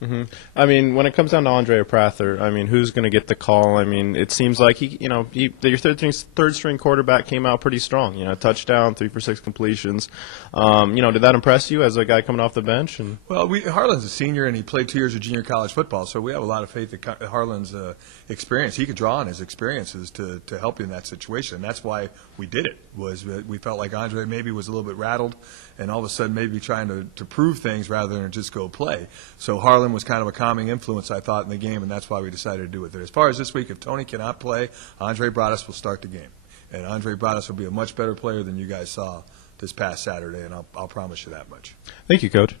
player. I mean, when it comes down to Andre Prather, I mean, who's going to get the call? I mean, it seems like your third string quarterback came out pretty strong. Touchdown, 3 for 6 completions. Did that impress you as a guy coming off the bench? Well, Harlan's a senior, and he played 2 years of junior college football, so we have a lot of faith that Harlan's experience. He could draw on his experiences to help you in that situation. And that's why we did it. We felt like Andre maybe was a little bit rattled, and all of a sudden maybe trying to prove things rather than just go play. So Harlan was kind of a calming influence, I thought, in the game, and that's why we decided to do it. As far as this week, if Tony cannot play, Andre Broaddus will start the game. And Andre Broaddus will be a much better player than you guys saw this past Saturday, and I'll promise you that much. Thank you, Coach.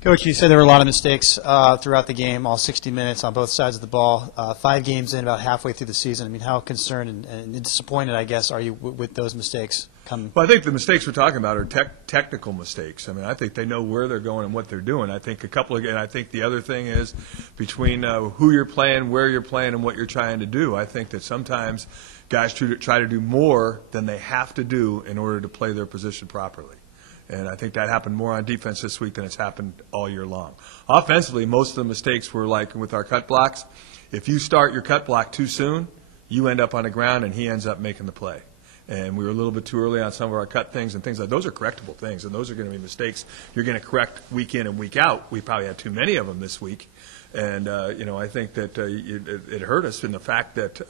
Coach, you said there were a lot of mistakes throughout the game, all 60 minutes on both sides of the ball. 5 games in, about halfway through the season. I mean, how concerned and disappointed, I guess, are you with those mistakes coming? Well, I think the mistakes we're talking about are technical mistakes. I mean, I think they know where they're going and what they're doing. I think and I think the other thing is between who you're playing, where you're playing, and what you're trying to do. I think that sometimes guys try to do more than they have to do in order to play their position properly. And I think that happened more on defense this week than it's happened all year long. Offensively, most of the mistakes were like with our cut blocks. If you start your cut block too soon, you end up on the ground and he ends up making the play. And we were a little bit too early on some of our cut things and things like those are correctable things, and those are going to be mistakes you're going to correct week in and week out. We probably had too many of them this week. And, I think that it hurt us in the fact that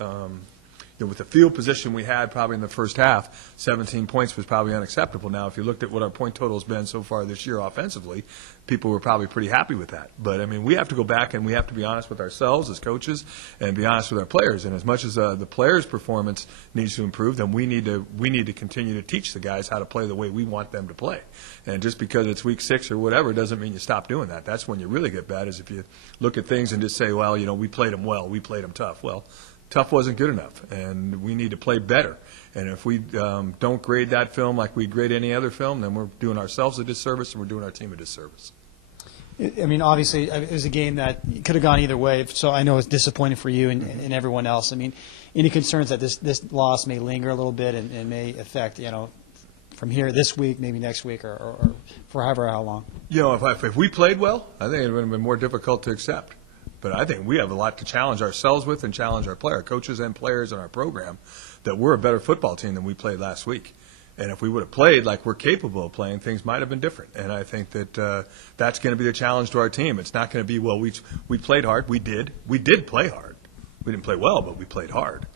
with the field position we had probably in the first half, 17 points was probably unacceptable. Now, if you looked at what our point total has been so far this year offensively, people were probably pretty happy with that. But, I mean, we have to go back and we have to be honest with ourselves as coaches and be honest with our players. And as much as the players' performance needs to improve, then we need to continue to teach the guys how to play the way we want them to play. And just because it's week 6 or whatever doesn't mean you stop doing that. That's when you really get bad, is if you look at things and just say, well, we played them well, we played them tough. Well, tough wasn't good enough, and we need to play better. And if we don't grade that film like we grade any other film, then we're doing ourselves a disservice and we're doing our team a disservice. I mean, obviously, it was a game that could have gone either way, so I know it's disappointing for you and everyone else. I mean, any concerns that this loss may linger a little bit and may affect, from here this week, maybe next week, or for however how long? If we played well, I think it would have been more difficult to accept. But I think we have a lot to challenge ourselves with and challenge our coaches and players in our program, that we're a better football team than we played last week. And if we would have played like we're capable of playing, things might have been different. And I think that that's going to be the challenge to our team. It's not going to be, well, we played hard. We did. We did play hard. We didn't play well, but we played hard.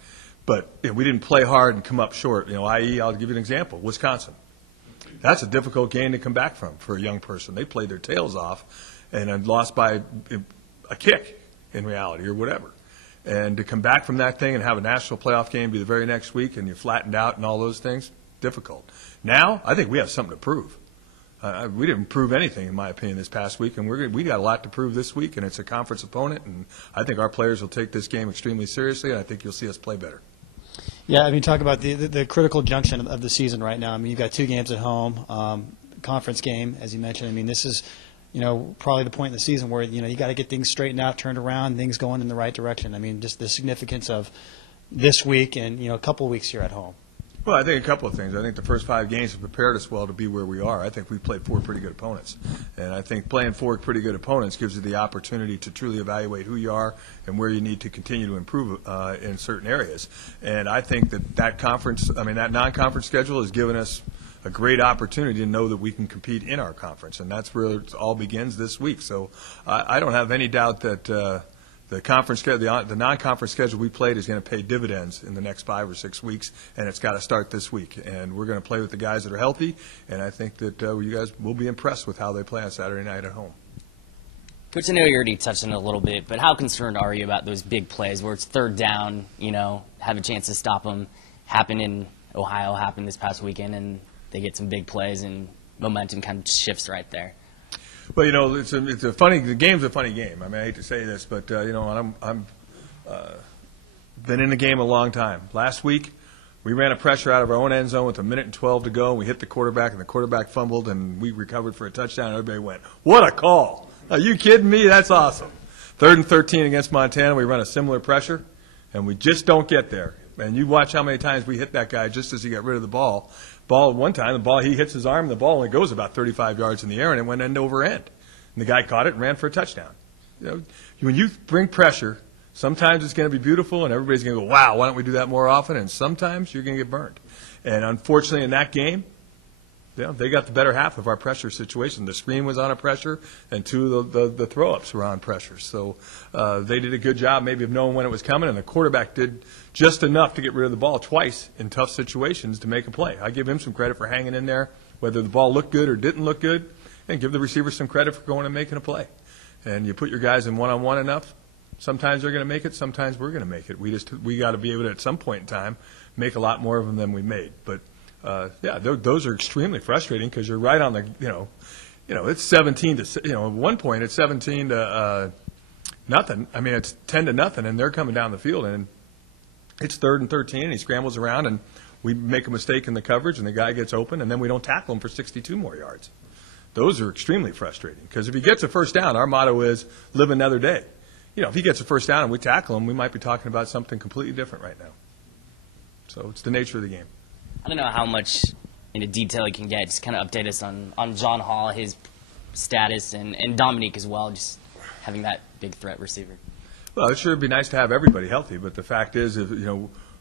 But we didn't play hard and come up short. I.e., I'll give you an example, Wisconsin. That's a difficult game to come back from for a young person. They played their tails off and had lost by a kick in reality or whatever. And to come back from that thing and have a national playoff game be the very next week and you're flattened out and all those things, difficult. Now, I think we have something to prove. We didn't prove anything, in my opinion, this past week, and we got a lot to prove this week, and it's a conference opponent, and I think our players will take this game extremely seriously, and I think you'll see us play better. Yeah, I mean, talk about the critical junction of the season right now. I mean, you've got 2 games at home, conference game, as you mentioned. I mean, this is probably the point in the season where, you got to get things straightened out, turned around, things going in the right direction. I mean, just the significance of this week and, a couple of weeks here at home. Well, I think a couple of things. I think the first 5 games have prepared us well to be where we are. I think we played 4 pretty good opponents. And I think playing 4 pretty good opponents gives you the opportunity to truly evaluate who you are and where you need to continue to improve in certain areas. And I think that non-conference schedule has given us a great opportunity to know that we can compete in our conference, and that's where it all begins this week. So I don't have any doubt that the conference schedule, the non-conference schedule we played is going to pay dividends in the next 5 or 6 weeks, and it's got to start this week. And we're going to play with the guys that are healthy, and I think that you guys will be impressed with how they play on Saturday night at home. Coach, I know you already touched on it a little bit, but how concerned are you about those big plays where it's 3rd down, have a chance to stop them? Happened in Ohio, happened this past weekend, and they get some big plays and momentum kind of shifts right there. Well, it's a funny. The game's a funny game. I mean, I hate to say this, but I'm been in the game a long time. Last week, we ran a pressure out of our own end zone with 1:12 to go. We hit the quarterback, and the quarterback fumbled, and we recovered for a touchdown. And everybody went, "What a call! Are you kidding me? That's awesome!" 3rd and 13 against Montana. We run a similar pressure, and we just don't get there. And you watch how many times we hit that guy just as he got rid of the ball. One time, he hits his arm, and the ball only goes about 35 yards in the air, and it went end over end. And the guy caught it and ran for a touchdown. You know, when you bring pressure, sometimes it's going to be beautiful and everybody's going to go, wow, why don't we do that more often? And sometimes you're going to get burned. And unfortunately in that game, they got the better half of our pressure situation. The screen was on a pressure, and two of the throw-ups were on pressure. So they did a good job maybe of knowing when it was coming, and the quarterback did just enough to get rid of the ball twice in tough situations to make a play. I give him some credit for hanging in there, whether the ball looked good or didn't look good, and give the receiver some credit for going and making a play. And you put your guys in one-on-one enough, sometimes they're going to make it, sometimes we're going to make it. We got to be able to, at some point in time, make a lot more of them than we made. But those are extremely frustrating because you're right on the, it's 17 to, at one point it's 17 to nothing. I mean, it's 10 to nothing, and they're coming down the field, and it's 3rd and 13, and he scrambles around, and we make a mistake in the coverage, and the guy gets open, and then we don't tackle him for 62 more yards. Those are extremely frustrating because if he gets a first down, our motto is live another day. If he gets a first down and we tackle him, we might be talking about something completely different right now. So it's the nature of the game. I don't know how much into detail you can get. Just kind of update us on John Hall, his status, and Dominique as well, just having that big threat receiver. Well, it sure would be nice to have everybody healthy, but the fact is,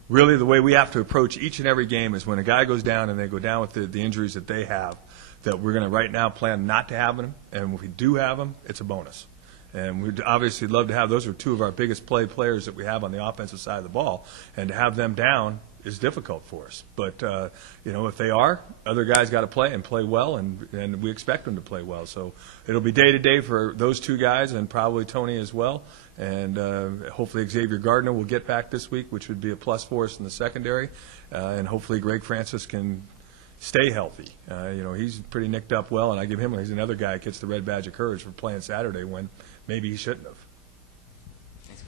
really the way we have to approach each and every game is when a guy goes down and they go down with the injuries that they have, that we're going to right now plan not to have them, and if we do have them, it's a bonus. And we'd obviously love to have those are two of our biggest players that we have on the offensive side of the ball, and to have them down is difficult for us. But, if they are, other guys got to play and play well, and we expect them to play well. So it'll be day-to-day for those two guys and probably Tony as well. And hopefully Xavier Gardner will get back this week, which would be a plus for us in the secondary. And hopefully Greg Francis can stay healthy. He's pretty nicked up well, and I give him, he's another guy that gets the red badge of courage for playing Saturday when maybe he shouldn't have.